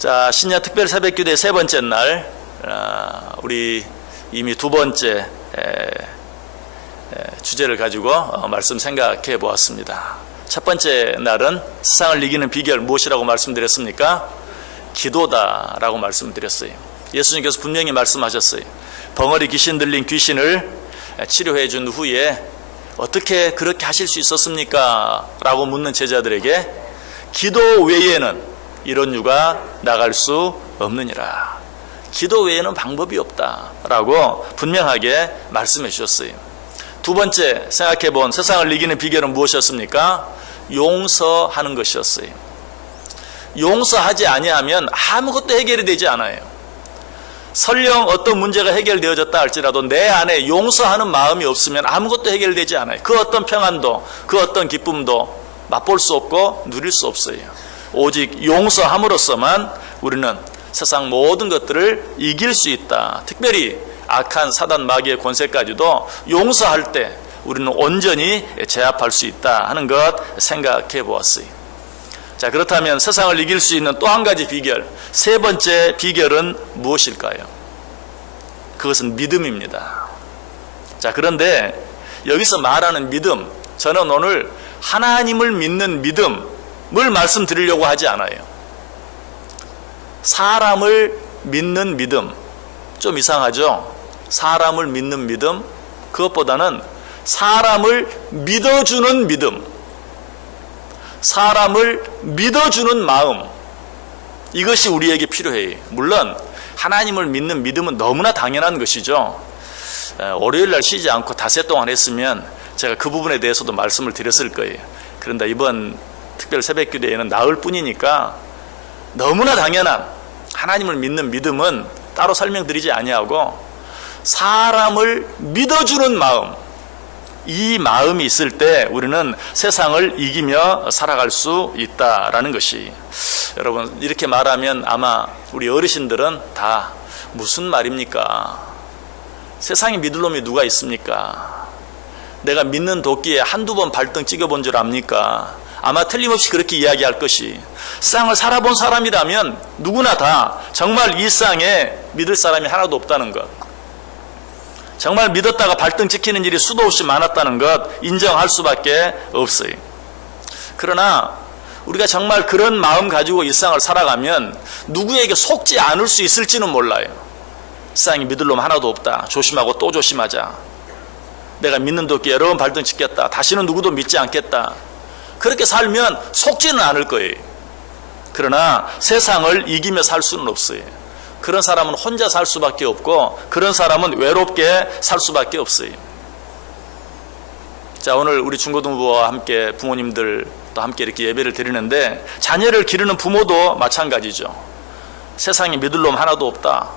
자, 신년 특별 새벽기도의 세 번째 날, 우리 이미 두 번째 주제를 가지고 말씀 생각해 보았습니다. 첫 번째 날은 세상을 이기는 비결 무엇이라고 말씀드렸습니까? 기도다라고 말씀드렸어요. 예수님께서 분명히 말씀하셨어요. 벙어리 귀신 들린 귀신을 치료해 준 후에 어떻게 그렇게 하실 수 있었습니까? 라고 묻는 제자들에게 기도 외에는 이런 유가 나갈 수 없느니라. 기도 외에는 방법이 없다라고 분명하게 말씀해 주셨어요. 두 번째 생각해 본 세상을 이기는 비결은 무엇이었습니까? 용서하는 것이었어요. 용서하지 아니하면 아무것도 해결이 되지 않아요. 설령 어떤 문제가 해결되어졌다 할지라도 내 안에 용서하는 마음이 없으면 아무것도 해결되지 않아요. 그 어떤 평안도 그 어떤 기쁨도 맛볼 수 없고 누릴 수 없어요. 오직 용서함으로써만 우리는 세상 모든 것들을 이길 수 있다. 특별히 악한 사단 마귀의 권세까지도 용서할 때 우리는 온전히 제압할 수 있다 하는 것 생각해 보았어요. 자, 그렇다면 세상을 이길 수 있는 또 한 가지 비결, 세 번째 비결은 무엇일까요? 그것은 믿음입니다. 자, 그런데 여기서 말하는 믿음, 저는 오늘 하나님을 믿는 믿음을 말씀드리려고 하지 않아요. 사람을 믿는 믿음, 좀 이상하죠? 사람을 믿는 믿음, 그것보다는 사람을 믿어주는 믿음, 사람을 믿어주는 마음, 이것이 우리에게 필요해요. 물론 하나님을 믿는 믿음은 너무나 당연한 것이죠. 월요일날 쉬지 않고 닷새 동안 했으면 제가 그 부분에 대해서도 말씀을 드렸을 거예요. 그런데 이번 특별 새벽기도에는 나흘 뿐이니까 너무나 당연한 하나님을 믿는 믿음은 따로 설명드리지 아니하고 사람을 믿어주는 마음, 이 마음이 있을 때 우리는 세상을 이기며 살아갈 수 있다라는 것이, 여러분 이렇게 말하면 아마 우리 어르신들은 다 무슨 말입니까? 세상에 믿을 놈이 누가 있습니까? 내가 믿는 도끼에 한두 번 발등 찍어본 줄 압니까? 아마 틀림없이 그렇게 이야기할 것이, 세상을 살아본 사람이라면 누구나 다 정말 이 세상에 믿을 사람이 하나도 없다는 것, 정말 믿었다가 발등 찍히는 일이 수도 없이 많았다는 것 인정할 수밖에 없어요. 그러나 우리가 정말 그런 마음 가지고 이 세상을 살아가면 누구에게 속지 않을 수 있을지는 몰라요. 세상에 믿을 놈 하나도 없다, 조심하고 또 조심하자, 내가 믿는 도끼 여러 번 발등 찍혔다, 다시는 누구도 믿지 않겠다, 그렇게 살면 속지는 않을 거예요. 그러나 세상을 이기며 살 수는 없어요. 그런 사람은 혼자 살 수밖에 없고 그런 사람은 외롭게 살 수밖에 없어요. 자, 오늘 우리 중고등부와 함께 부모님들도 함께 이렇게 예배를 드리는데, 자녀를 기르는 부모도 마찬가지죠. 세상에 믿을 놈 하나도 없다,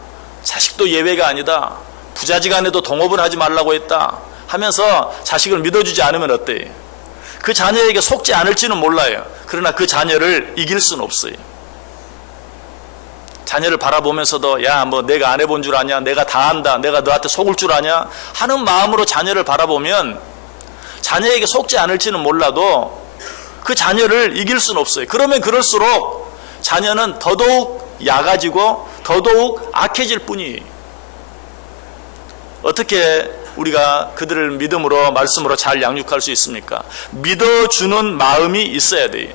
자식도 예외가 아니다, 부자지간에도 동업을 하지 말라고 했다 하면서 자식을 믿어주지 않으면 어때요? 그 자녀에게 속지 않을지는 몰라요. 그러나 그 자녀를 이길 수는 없어요. 자녀를 바라보면서도 야, 뭐 내가 안 해본 줄 아냐, 내가 다 안다, 내가 너한테 속을 줄 아냐 하는 마음으로 자녀를 바라보면 자녀에게 속지 않을지는 몰라도 그 자녀를 이길 수는 없어요. 그러면 그럴수록 자녀는 더더욱 약아지고 더더욱 악해질 뿐이에요. 어떻게 우리가 그들을 믿음으로 말씀으로 잘 양육할 수 있습니까? 믿어주는 마음이 있어야 돼요.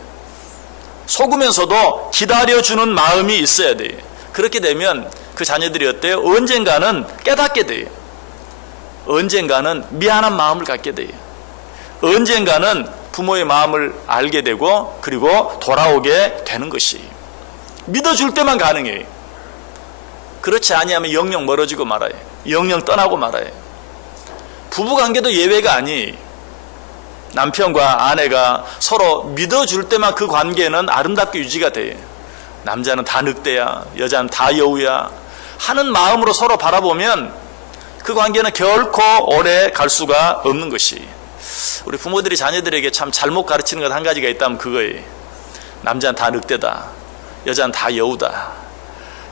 속으면서도 기다려주는 마음이 있어야 돼요. 그렇게 되면 그 자녀들이 어때요? 언젠가는 깨닫게 돼요. 언젠가는 미안한 마음을 갖게 돼요. 언젠가는 부모의 마음을 알게 되고 그리고 돌아오게 되는 것이에요. 믿어줄 때만 가능해요. 그렇지 아니하면 영영 멀어지고 말아요. 영영 떠나고 말아요. 부부관계도 예외가 아니에요. 남편과 아내가 서로 믿어줄 때만 그 관계는 아름답게 유지가 돼요. 남자는 다 늑대야, 여자는 다 여우야 하는 마음으로 서로 바라보면 그 관계는 결코 오래 갈 수가 없는 것이, 우리 부모들이 자녀들에게 참 잘못 가르치는 것 한 가지가 있다면 그거예요. 남자는 다 늑대다, 여자는 다 여우다,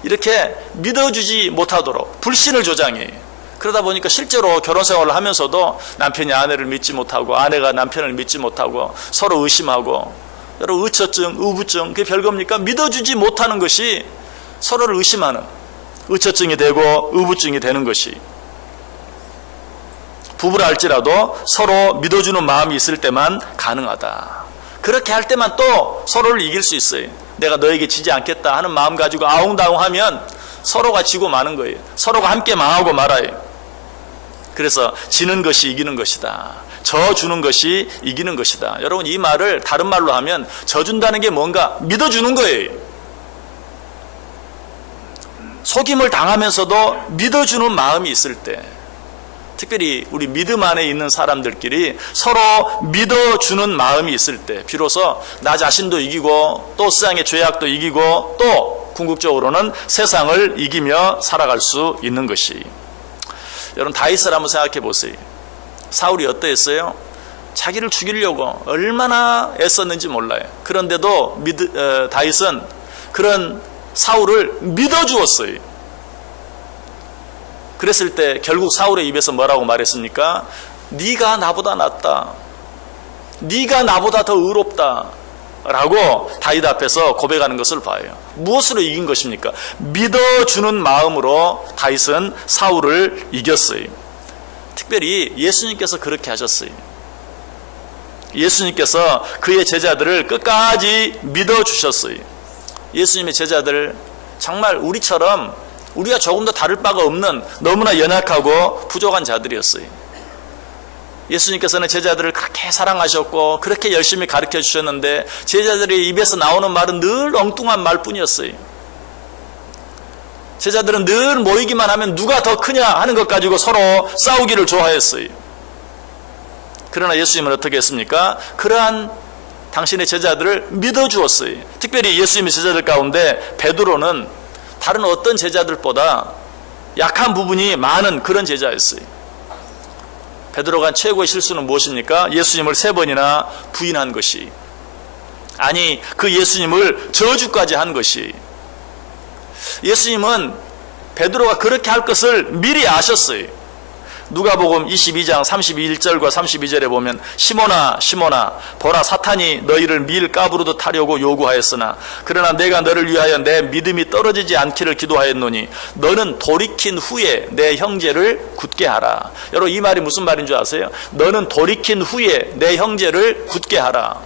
이렇게 믿어주지 못하도록 불신을 조장해요. 그러다 보니까 실제로 결혼 생활을 하면서도 남편이 아내를 믿지 못하고 아내가 남편을 믿지 못하고 서로 의심하고 여러 의처증, 의부증, 그게 별겁니까? 믿어주지 못하는 것이 서로를 의심하는 의처증이 되고 의부증이 되는 것이, 부부라 할지라도 서로 믿어주는 마음이 있을 때만 가능하다. 그렇게 할 때만 또 서로를 이길 수 있어요. 내가 너에게 지지 않겠다 하는 마음 가지고 아웅다웅하면 서로가 지고 마는 거예요. 서로가 함께 망하고 말아요. 그래서 지는 것이 이기는 것이다. 져주는 것이 이기는 것이다. 여러분, 이 말을 다른 말로 하면 져준다는 게 뭔가 믿어주는 거예요. 속임을 당하면서도 믿어주는 마음이 있을 때, 특별히 우리 믿음 안에 있는 사람들끼리 서로 믿어주는 마음이 있을 때 비로소 나 자신도 이기고 또 세상의 죄악도 이기고 또 궁극적으로는 세상을 이기며 살아갈 수 있는 것이. 여러분, 다윗을 한번 생각해 보세요. 사울이 어떠했어요? 자기를 죽이려고 얼마나 애썼는지 몰라요. 그런데도 다윗은 그런 사울을 믿어주었어요. 그랬을 때 결국 사울의 입에서 뭐라고 말했습니까? 네가 나보다 낫다. 네가 나보다 더 의롭다. 라고 다윗 앞에서 고백하는 것을 봐요. 무엇으로 이긴 것입니까? 믿어주는 마음으로 다윗은 사울을 이겼어요. 특별히 예수님께서 그렇게 하셨어요. 예수님께서 그의 제자들을 끝까지 믿어주셨어요. 예수님의 제자들 정말 우리가 조금 더 다를 바가 없는 너무나 연약하고 부족한 자들이었어요. 예수님께서는 제자들을 그렇게 사랑하셨고 그렇게 열심히 가르쳐 주셨는데 제자들의 입에서 나오는 말은 늘 엉뚱한 말뿐이었어요. 제자들은 늘 모이기만 하면 누가 더 크냐 하는 것 가지고 서로 싸우기를 좋아했어요. 그러나 예수님은 어떻게 했습니까? 그러한 당신의 제자들을 믿어주었어요. 특별히 예수님의 제자들 가운데 베드로는 다른 어떤 제자들보다 약한 부분이 많은 그런 제자였어요. 베드로가 한 최고의 실수는 무엇입니까? 예수님을 3번이나 부인한 것이, 아니 그 예수님을 저주까지 한 것이. 예수님은 베드로가 그렇게 할 것을 미리 아셨어요. 누가복음 22장 31절과 32절에 보면 시몬아 시몬아 보라 사탄이 너희를 밀가부르듯 하려고 요구하였으나 그러나 내가 너를 위하여 내 믿음이 떨어지지 않기를 기도하였노니 너는 돌이킨 후에 내 형제를 굳게 하라. 여러분, 이 말이 무슨 말인 줄 아세요? 너는 돌이킨 후에 내 형제를 굳게 하라.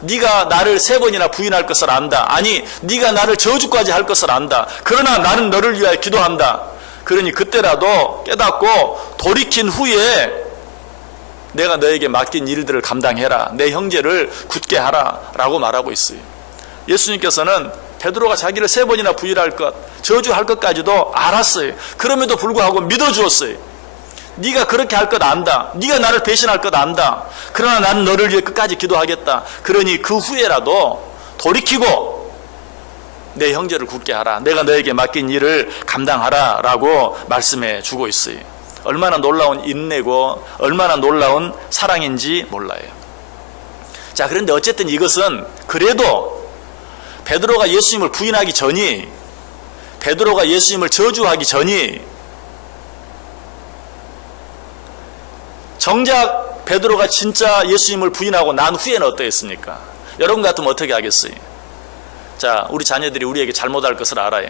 네가 나를 3번이나 부인할 것을 안다. 아니 네가 나를 저주까지 할 것을 안다. 그러나 나는 너를 위하여 기도한다. 그러니 그때라도 깨닫고 돌이킨 후에 내가 너에게 맡긴 일들을 감당해라. 내 형제를 굳게 하라 라고 말하고 있어요. 예수님께서는 베드로가 자기를 3번이나 부인할 것, 저주할 것까지도 알았어요. 그럼에도 불구하고 믿어주었어요. 네가 그렇게 할 것 안다. 네가 나를 배신할 것 안다. 그러나 나는 너를 위해 끝까지 기도하겠다. 그러니 그 후에라도 돌이키고 내 형제를 굳게 하라. 내가 너에게 맡긴 일을 감당하라 라고 말씀해 주고 있어요. 얼마나 놀라운 인내고 얼마나 놀라운 사랑인지 몰라요. 자, 그런데 어쨌든 이것은 그래도 베드로가 예수님을 부인하기 전이, 베드로가 예수님을 저주하기 전이, 정작 베드로가 진짜 예수님을 부인하고 난 후에는 어떠했습니까? 여러분 같으면 어떻게 하겠어요? 자, 우리 자녀들이 우리에게 잘못할 것을 알아요.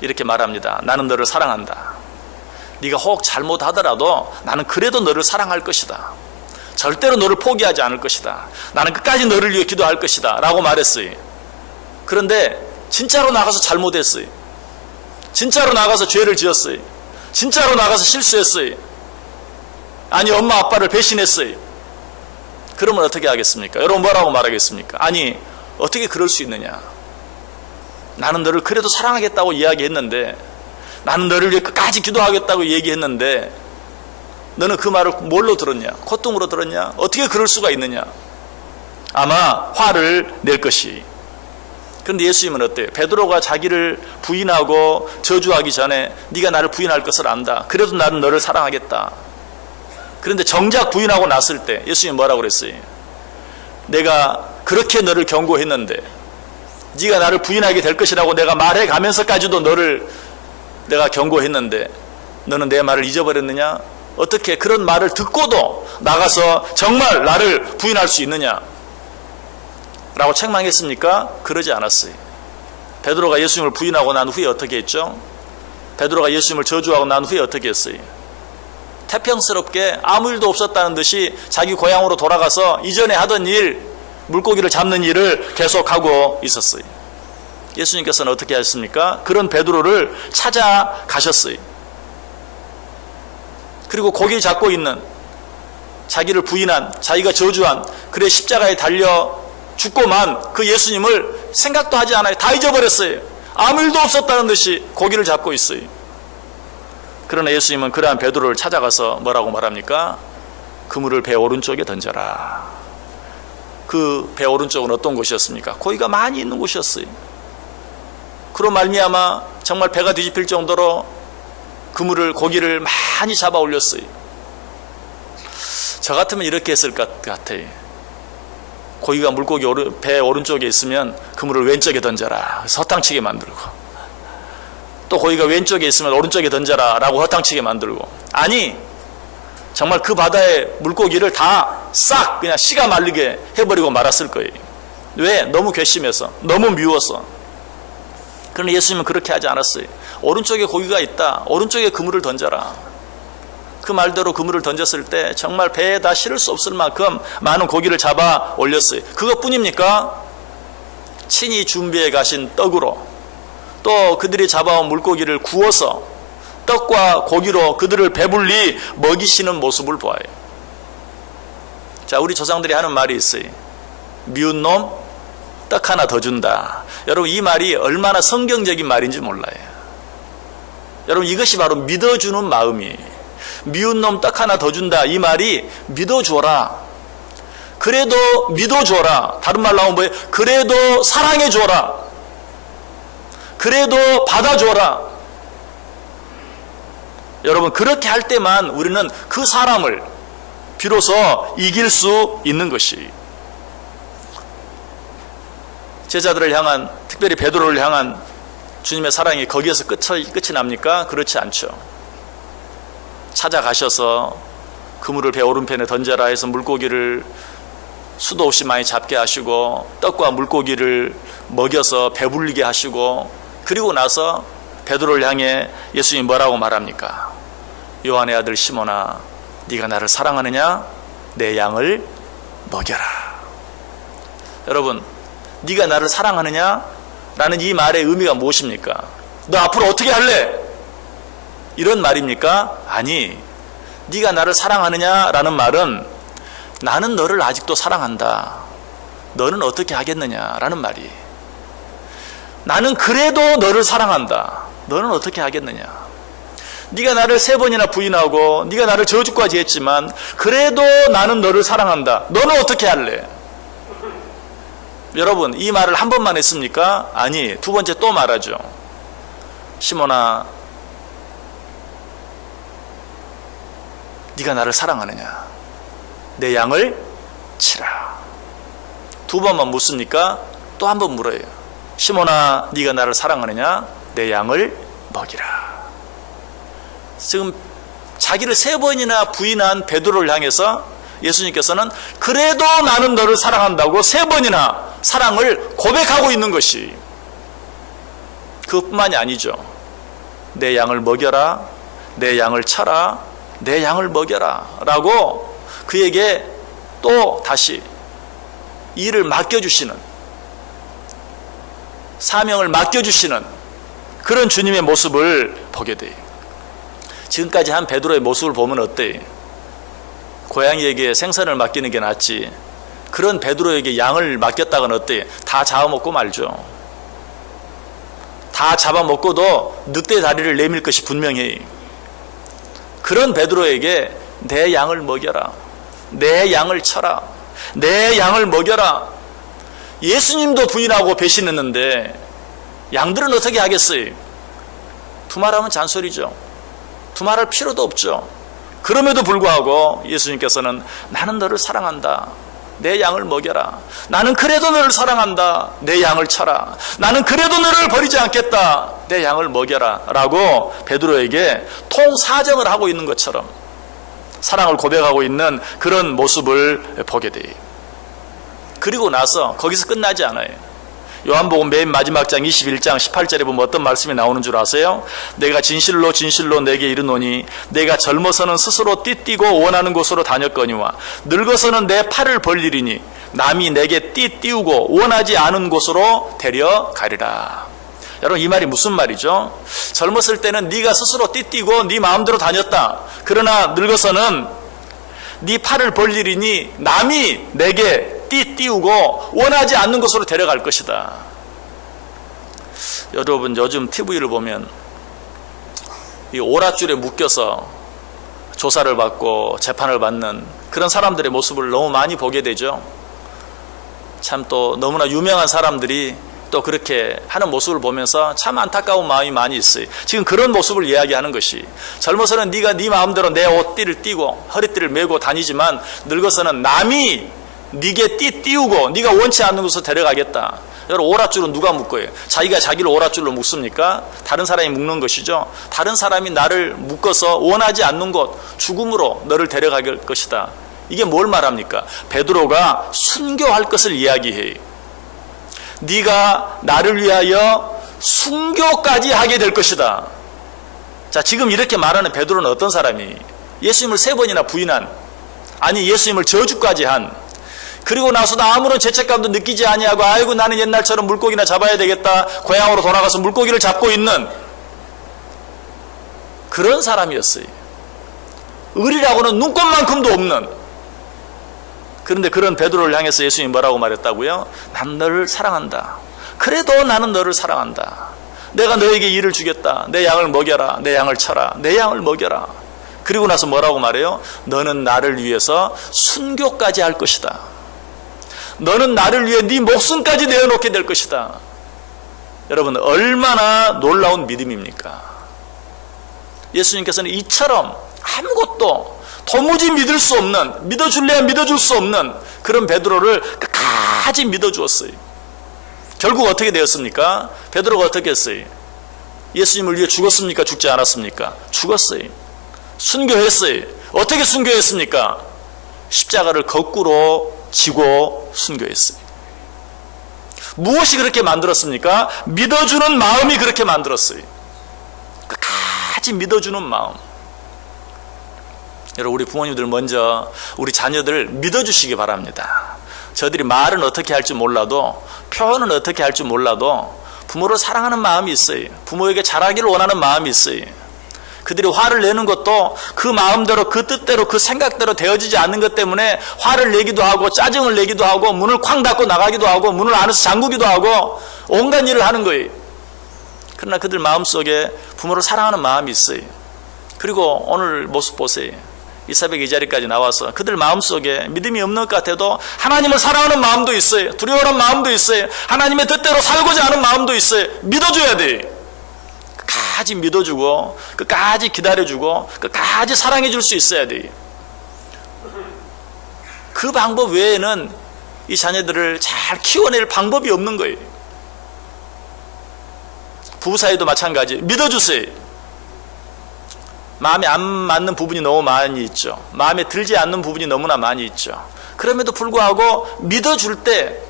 이렇게 말합니다. 나는 너를 사랑한다. 네가 혹 잘못하더라도 나는 그래도 너를 사랑할 것이다. 절대로 너를 포기하지 않을 것이다. 나는 끝까지 너를 위해 기도할 것이다 라고 말했어요. 그런데 진짜로 나가서 잘못했어요. 진짜로 나가서 죄를 지었어요. 진짜로 나가서 실수했어요. 아니 엄마 아빠를 배신했어요. 그러면 어떻게 하겠습니까? 여러분 뭐라고 말하겠습니까? 아니 어떻게 그럴 수 있느냐. 나는 너를 그래도 사랑하겠다고 이야기했는데, 나는 너를 위해 끝까지 기도하겠다고 얘기했는데 너는 그 말을 뭘로 들었냐? 콧등으로 들었냐? 어떻게 그럴 수가 있느냐? 아마 화를 낼 것이. 그런데 예수님은 어때요? 베드로가 자기를 부인하고 저주하기 전에 네가 나를 부인할 것을 안다. 그래도 나는 너를 사랑하겠다. 그런데 정작 부인하고 났을 때 예수님이 뭐라고 그랬어요? 내가 그렇게 너를 경고했는데, 네가 나를 부인하게 될 것이라고 내가 말해가면서까지도 너를 내가 경고했는데 너는 내 말을 잊어버렸느냐? 어떻게 그런 말을 듣고도 나가서 정말 나를 부인할 수 있느냐? 라고 책망했습니까? 그러지 않았어요. 베드로가 예수님을 부인하고 난 후에 어떻게 했죠? 베드로가 예수님을 저주하고 난 후에 어떻게 했어요? 태평스럽게 아무 일도 없었다는 듯이 자기 고향으로 돌아가서 이전에 하던 일, 물고기를 잡는 일을 계속하고 있었어요. 예수님께서는 어떻게 하셨습니까? 그런 베드로를 찾아가셨어요. 그리고 고기 잡고 있는, 자기를 부인한, 자기가 저주한, 그래 십자가에 달려 죽고만 그 예수님을 생각도 하지 않아요. 다 잊어버렸어요. 아무 일도 없었다는 듯이 고기를 잡고 있어요. 그러나 예수님은 그러한 베드로를 찾아가서 뭐라고 말합니까? 그물을 배 오른쪽에 던져라. 그 배 오른쪽은 어떤 곳이었습니까? 고기가 많이 있는 곳이었어요. 그로 말미암아 정말 배가 뒤집힐 정도로 고기를 많이 잡아 올렸어요. 저 같으면 이렇게 했을 것 같아요. 고기가 물고기 배 오른쪽에 있으면 그물을 왼쪽에 던져라. 허탕치게 만들고, 또 고기가 왼쪽에 있으면 오른쪽에 던져라 라고 허탕치게 만들고, 아니 정말 그 바다의 물고기를 다 싹 그냥 씨가 말리게 해버리고 말았을 거예요. 왜? 너무 괘씸해서, 너무 미워서. 그러나 예수님은 그렇게 하지 않았어요. 오른쪽에 고기가 있다, 오른쪽에 그물을 던져라. 그 말대로 그물을 던졌을 때 정말 배에 다 실을 수 없을 만큼 많은 고기를 잡아 올렸어요. 그것뿐입니까? 친히 준비해 가신 떡으로, 또 그들이 잡아온 물고기를 구워서 떡과 고기로 그들을 배불리 먹이시는 모습을 보아요. 자, 우리 조상들이 하는 말이 있어요. 미운 놈 떡 하나 더 준다. 여러분, 이 말이 얼마나 성경적인 말인지 몰라요. 여러분, 이것이 바로 믿어주는 마음이에요. 미운 놈 떡 하나 더 준다. 이 말이 믿어줘라. 그래도 믿어줘라. 다른 말로 하면 뭐예요? 그래도 사랑해줘라. 그래도 받아줘라. 여러분, 그렇게 할 때만 우리는 그 사람을 비로소 이길 수 있는 것이, 제자들을 향한, 특별히 베드로를 향한 주님의 사랑이 거기에서 끝이 납니까? 그렇지 않죠. 찾아가셔서 그물을 배 오른편에 던져라 해서 물고기를 수도 없이 많이 잡게 하시고, 떡과 물고기를 먹여서 배불리게 하시고, 그리고 나서 베드로를 향해 예수님이 뭐라고 말합니까? 요한의 아들 시몬아, 네가 나를 사랑하느냐? 내 양을 먹여라. 여러분, 네가 나를 사랑하느냐? 라는 이 말의 의미가 무엇입니까? 너 앞으로 어떻게 할래? 이런 말입니까? 아니, 네가 나를 사랑하느냐? 라는 말은 나는 너를 아직도 사랑한다. 너는 어떻게 하겠느냐? 라는 말이, 나는 그래도 너를 사랑한다. 너는 어떻게 하겠느냐? 네가 나를 3번이나 부인하고 네가 나를 저주까지 했지만 그래도 나는 너를 사랑한다. 너는 어떻게 할래? 여러분, 이 말을 한 번만 했습니까? 아니, 두 번째 또 말하죠. 시몬아, 네가 나를 사랑하느냐? 내 양을 치라. 두 번만 묻습니까? 또 한 번 물어요. 시몬아, 네가 나를 사랑하느냐? 내 양을 먹이라. 지금 자기를 3번이나 부인한 베드로를 향해서 예수님께서는 그래도 나는 너를 사랑한다고 3번이나 사랑을 고백하고 있는 것이, 그것뿐만이 아니죠. 내 양을 먹여라, 내 양을 쳐라, 내 양을 먹여라 라고 그에게 또 다시 일을 맡겨주시는, 사명을 맡겨주시는 그런 주님의 모습을 보게 돼요. 지금까지 한 베드로의 모습을 보면 어때요? 고양이에게 생선을 맡기는 게 낫지, 그런 베드로에게 양을 맡겼다가는 어때요? 다 잡아먹고 말죠. 다 잡아먹고도 늑대 다리를 내밀 것이 분명해요. 그런 베드로에게 내 양을 먹여라, 내 양을 쳐라, 내 양을 먹여라. 예수님도 부인하고 배신했는데 양들은 어떻게 하겠어요? 두말하면 잔소리죠. 두말할 필요도 없죠. 그럼에도 불구하고 예수님께서는 나는 너를 사랑한다, 내 양을 먹여라. 나는 그래도 너를 사랑한다, 내 양을 쳐라. 나는 그래도 너를 버리지 않겠다, 내 양을 먹여라 라고 베드로에게 통사정을 하고 있는 것처럼 사랑을 고백하고 있는 그런 모습을 보게 돼요. 그리고 나서 거기서 끝나지 않아요. 요한복음 맨 마지막 장 21장 18절에 보면 어떤 말씀이 나오는 줄 아세요? 내가 진실로 진실로 내게 이르노니 내가 젊어서는 스스로 띠띠고 원하는 곳으로 다녔거니와 늙어서는 내 팔을 벌리리니 남이 내게 띠띠우고 원하지 않은 곳으로 데려가리라. 여러분, 이 말이 무슨 말이죠? 젊었을 때는 네가 스스로 띠띠고 네 마음대로 다녔다. 그러나 늙어서는 네 팔을 벌리리니 남이 내게 띠띠우고 원하지 않는 곳으로 데려갈 것이다. 여러분, 요즘 TV를 보면 이 오랏줄에 묶여서 조사를 받고 재판을 받는 그런 사람들의 모습을 너무 많이 보게 되죠. 참 또 너무나 유명한 사람들이 또 그렇게 하는 모습을 보면서 참 안타까운 마음이 많이 있어요. 지금 그런 모습을 이야기하는 것이, 젊어서는 네가 네 마음대로 내 옷띠를 띠고 허리띠를 메고 다니지만 늙어서는 남이 네게 띠우고 네가 원치 않는 곳으로 데려가겠다. 여러분, 오랏줄은 누가 묶어요? 자기가 자기를 오랏줄로 묶습니까? 다른 사람이 묶는 것이죠. 다른 사람이 나를 묶어서 원하지 않는 곳, 죽음으로 너를 데려갈 것이다. 이게 뭘 말합니까? 베드로가 순교할 것을 이야기해요. 네가 나를 위하여 순교까지 하게 될 것이다. 자, 지금 이렇게 말하는 베드로는 어떤 사람이? 예수님을 3번이나 부인한, 아니 예수님을 저주까지 한, 그리고 나서도 아무런 죄책감도 느끼지 아니하고 아이고 나는 옛날처럼 물고기나 잡아야 되겠다, 고향으로 돌아가서 물고기를 잡고 있는 그런 사람이었어요. 의리라고는 눈꼽만큼도 없는. 그런데 그런 베드로를 향해서 예수님이 뭐라고 말했다고요? 난 너를 사랑한다. 그래도 나는 너를 사랑한다. 내가 너에게 일을 주겠다. 내 양을 먹여라. 내 양을 쳐라. 내 양을 먹여라. 그리고 나서 뭐라고 말해요? 너는 나를 위해서 순교까지 할 것이다. 너는 나를 위해 네 목숨까지 내어놓게 될 것이다. 여러분, 얼마나 놀라운 믿음입니까? 예수님께서는 이처럼 아무것도 도무지 믿을 수 없는, 믿어줄래야 믿어줄 수 없는 그런 베드로를 끝까지 믿어주었어요. 결국 어떻게 되었습니까? 베드로가 어떻게 했어요? 예수님을 위해 죽었습니까? 죽지 않았습니까? 죽었어요. 순교했어요. 어떻게 순교했습니까? 십자가를 거꾸로 지고 순교했어요. 무엇이 그렇게 만들었습니까? 믿어주는 마음이 그렇게 만들었어요. 끝까지 믿어주는 마음. 여러분, 우리 부모님들 먼저 우리 자녀들 믿어주시기 바랍니다. 저들이 말은 어떻게 할지 몰라도, 표현은 어떻게 할지 몰라도 부모를 사랑하는 마음이 있어요. 부모에게 잘하기를 원하는 마음이 있어요. 그들이 화를 내는 것도 그 마음대로, 그 뜻대로, 그 생각대로 되어지지 않는 것 때문에 화를 내기도 하고 짜증을 내기도 하고 문을 쾅 닫고 나가기도 하고 문을 안에서 잠그기도 하고 온갖 일을 하는 거예요. 그러나 그들 마음속에 부모를 사랑하는 마음이 있어요. 그리고 오늘 모습 보세요. 이 새벽 이 자리까지 나와서 그들 마음속에 믿음이 없는 것 같아도 하나님을 사랑하는 마음도 있어요. 두려워하는 마음도 있어요. 하나님의 뜻대로 살고자 하는 마음도 있어요. 믿어줘야 돼요. 끝까지 믿어주고 끝까지 기다려주고 끝까지 사랑해줄 수 있어야 돼요. 그 방법 외에는 이 자녀들을 잘 키워낼 방법이 없는 거예요. 부부 사이도 마찬가지. 믿어주세요. 마음에 안 맞는 부분이 너무 많이 있죠. 마음에 들지 않는 부분이 너무나 많이 있죠. 그럼에도 불구하고 믿어줄 때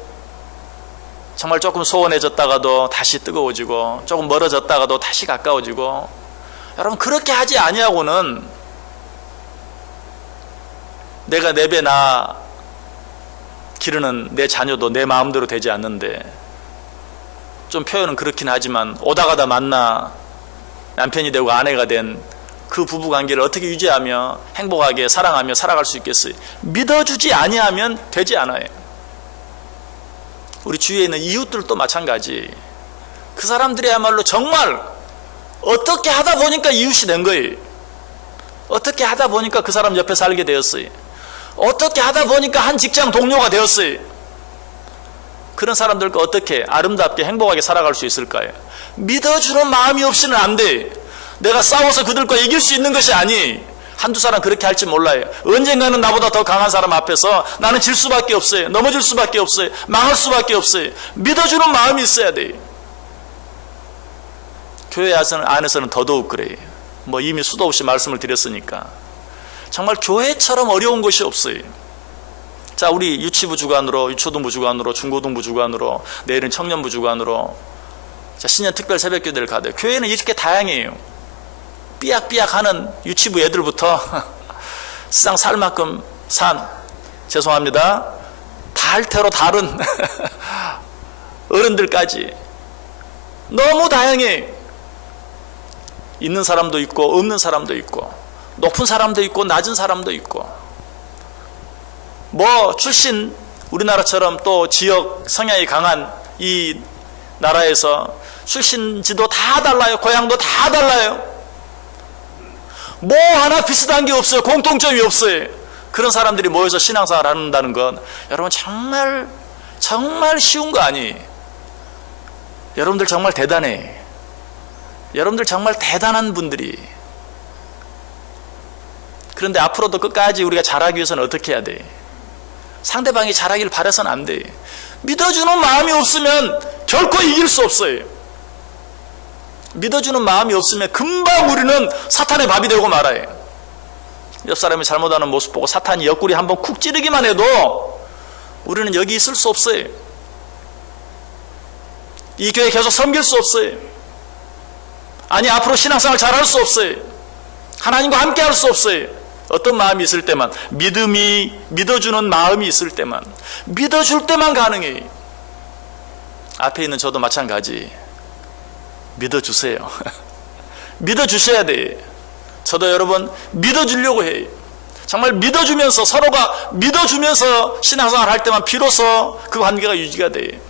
정말 조금 소원해졌다가도 다시 뜨거워지고 조금 멀어졌다가도 다시 가까워지고, 여러분, 그렇게 하지 아니하고는 내가 내배나 기르는 내 자녀도 내 마음대로 되지 않는데, 좀 표현은 그렇긴 하지만 오다가다 만나 남편이 되고 아내가 된 그 부부관계를 어떻게 유지하며 행복하게 사랑하며 살아갈 수 있겠어요? 믿어주지 아니하면 되지 않아요. 우리 주위에 있는 이웃들도 마찬가지. 그 사람들이야말로 정말 어떻게 하다 보니까 이웃이 된 거예요. 어떻게 하다 보니까 그 사람 옆에 살게 되었어요. 어떻게 하다 보니까 한 직장 동료가 되었어요. 그런 사람들과 어떻게 아름답게 행복하게 살아갈 수 있을까요? 믿어주는 마음이 없이는 안 돼. 내가 싸워서 그들과 이길 수 있는 것이 아니. 한두 사람 그렇게 할지 몰라요. 언젠가는 나보다 더 강한 사람 앞에서 나는 질 수밖에 없어요. 넘어질 수밖에 없어요. 망할 수밖에 없어요. 믿어주는 마음이 있어야 돼요. 교회 안에서는 더더욱 그래요. 뭐 이미 수도 없이 말씀을 드렸으니까. 정말 교회처럼 어려운 것이 없어요. 자, 우리 유치부 주관으로, 유초등부 주관으로, 중고등부 주관으로, 내일은 청년부 주관으로, 자, 신년 특별 새벽기도를 가도 교회는 이렇게 다양해요. 삐약삐약하는 유치부 애들부터 세상 살 만큼 산, 죄송합니다, 달태로 다른 어른들까지 너무 다양해. 있는 사람도 있고 없는 사람도 있고, 높은 사람도 있고 낮은 사람도 있고, 뭐 출신 우리나라처럼 또 지역 성향이 강한 이 나라에서 출신지도 다 달라요. 고향도 다 달라요. 뭐 하나 비슷한 게 없어요. 공통점이 없어요. 그런 사람들이 모여서 신앙생활 한다는 건 여러분 정말 쉬운 거 아니에요. 여러분들 정말 대단해. 여러분들 정말 대단한 분들이. 그런데 앞으로도 끝까지 우리가 잘하기 위해서는 어떻게 해야 돼? 상대방이 잘하길 바라서는 안 돼. 믿어주는 마음이 없으면 결코 이길 수 없어요. 믿어주는 마음이 없으면 금방 우리는 사탄의 밥이 되고 말아요. 옆 사람이 잘못하는 모습 보고 사탄이 옆구리 한번 쿡 찌르기만 해도 우리는 여기 있을 수 없어요. 이 교회 계속 섬길 수 없어요. 아니, 앞으로 신앙생활 잘할 수 없어요. 하나님과 함께 할 수 없어요. 어떤 마음이 있을 때만, 믿어주는 마음이 있을 때만, 믿어줄 때만 가능해요. 앞에 있는 저도 마찬가지. 믿어주세요. 믿어주셔야 돼요. 저도 여러분 믿어주려고 해요. 정말 믿어주면서, 서로가 믿어주면서 신앙생활 할 때만 비로소 그 관계가 유지가 돼요.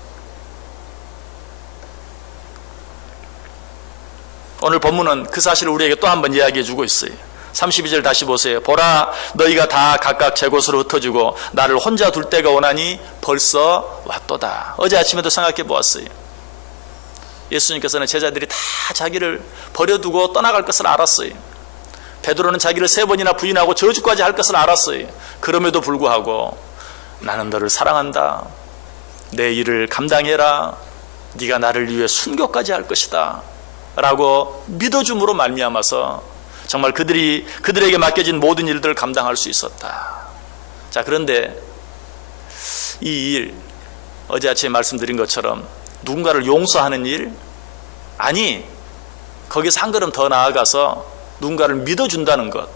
오늘 본문은 그 사실을 우리에게 또 한 번 이야기해 주고 있어요. 32절 다시 보세요. 보라, 너희가 다 각각 제 곳으로 흩어지고 나를 혼자 둘 때가 오나니 벌써 왔도다. 어제 아침에도 생각해 보았어요. 예수님께서는 제자들이 다 자기를 버려두고 떠나갈 것을 알았어요. 베드로는 자기를 3번이나 부인하고 저주까지 할 것을 알았어요. 그럼에도 불구하고 나는 너를 사랑한다. 내 일을 감당해라. 네가 나를 위해 순교까지 할 것이다. 라고 믿어줌으로 말미암아서 정말 그들에게 맡겨진 모든 일들을 감당할 수 있었다. 자, 그런데 이 일, 어제 아침에 말씀드린 것처럼 누군가를 용서하는 일, 아니, 거기서 한 걸음 더 나아가서 누군가를 믿어준다는 것.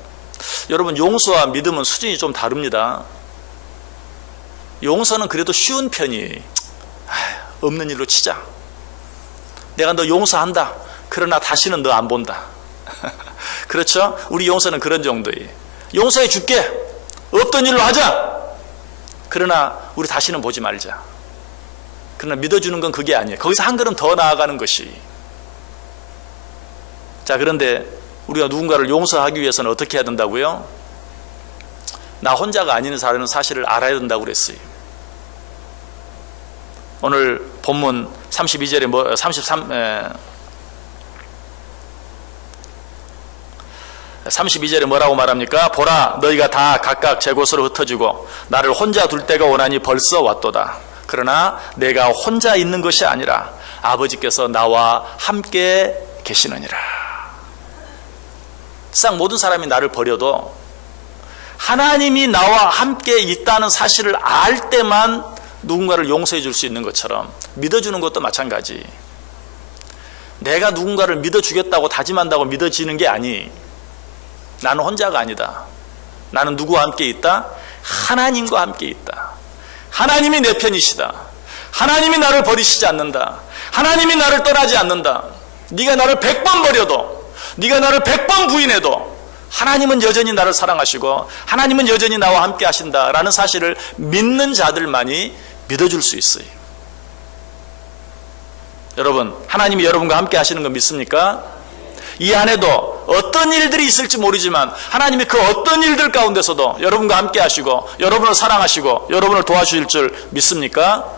여러분, 용서와 믿음은 수준이 좀 다릅니다. 용서는 그래도 쉬운 편이에요. 없는 일로 치자. 내가 너 용서한다. 그러나 다시는 너 안 본다. 그렇죠? 우리 용서는 그런 정도예요. 용서해 줄게. 없던 일로 하자. 그러나 우리 다시는 보지 말자. 그러나 믿어주는 건 그게 아니에요. 거기서 한 걸음 더 나아가는 것이. 자, 그런데 우리가 누군가를 용서하기 위해서는 어떻게 해야 된다고요? 나 혼자가 아닌 사실을 알아야 된다고 그랬어요. 오늘 본문 32절에 32절에 뭐라고 말합니까? 보라, 너희가 다 각각 제 곳으로 흩어지고 나를 혼자 둘 때가 오나니 벌써 왔도다. 그러나 내가 혼자 있는 것이 아니라 아버지께서 나와 함께 계시느니라. 세상 모든 사람이 나를 버려도 하나님이 나와 함께 있다는 사실을 알 때만 누군가를 용서해 줄 수 있는 것처럼 믿어주는 것도 마찬가지. 내가 누군가를 믿어주겠다고 다짐한다고 믿어지는 게 아니. 나는 혼자가 아니다. 나는 누구와 함께 있다? 하나님과 함께 있다. 하나님이 내 편이시다. 하나님이 나를 버리시지 않는다. 하나님이 나를 떠나지 않는다. 네가 나를 100번 버려도, 네가 나를 100번 부인해도 하나님은 여전히 나를 사랑하시고 하나님은 여전히 나와 함께 하신다라는 사실을 믿는 자들만이 믿어줄 수 있어요. 여러분, 하나님이 여러분과 함께 하시는 거 믿습니까? 이 안에도 어떤 일들이 있을지 모르지만 하나님이 그 어떤 일들 가운데서도 여러분과 함께 하시고 여러분을 사랑하시고 여러분을 도와주실 줄 믿습니까?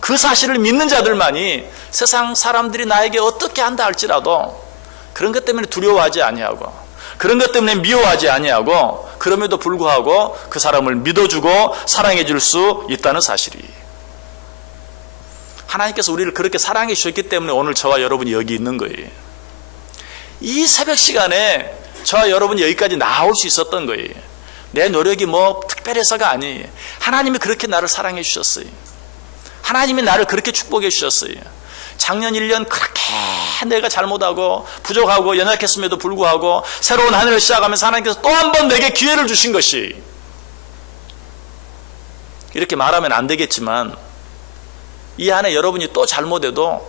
그 사실을 믿는 자들만이 세상 사람들이 나에게 어떻게 한다 할지라도 그런 것 때문에 두려워하지 아니하고 그런 것 때문에 미워하지 아니하고 그럼에도 불구하고 그 사람을 믿어주고 사랑해 줄 수 있다는 사실이, 하나님께서 우리를 그렇게 사랑해 주셨기 때문에 오늘 저와 여러분이 여기 있는 거예요. 이 새벽 시간에 저와 여러분이 여기까지 나올 수 있었던 거예요. 내 노력이 뭐 특별해서가 아니에요. 하나님이 그렇게 나를 사랑해 주셨어요. 하나님이 나를 그렇게 축복해 주셨어요. 작년 1년 그렇게 내가 잘못하고 부족하고 연약했음에도 불구하고 새로운 한 해를 시작하면서 하나님께서 또 한 번 내게 기회를 주신 것이, 이렇게 말하면 안 되겠지만 이 한 해 여러분이 또 잘못해도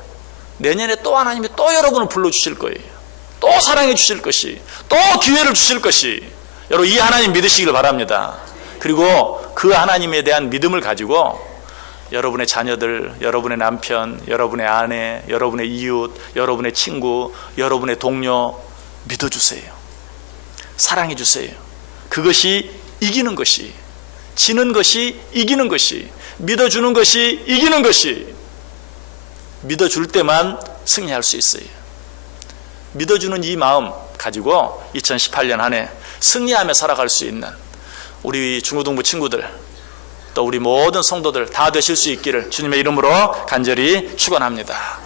내년에 또 하나님이 또 여러분을 불러주실 거예요. 또 사랑해 주실 것이, 또 기회를 주실 것이. 여러분 이 하나님 믿으시길 바랍니다. 그리고 그 하나님에 대한 믿음을 가지고 여러분의 자녀들, 여러분의 남편, 여러분의 아내, 여러분의 이웃, 여러분의 친구, 여러분의 동료 믿어주세요. 사랑해주세요. 그것이 이기는 것이, 지는 것이 이기는 것이, 믿어주는 것이 이기는 것이, 믿어줄 때만 승리할 수 있어요. 믿어주는 이 마음 가지고 2018년 한 해 승리하며 살아갈 수 있는 우리 중고등부 친구들, 또 우리 모든 성도들 다 되실 수 있기를 주님의 이름으로 간절히 축원합니다.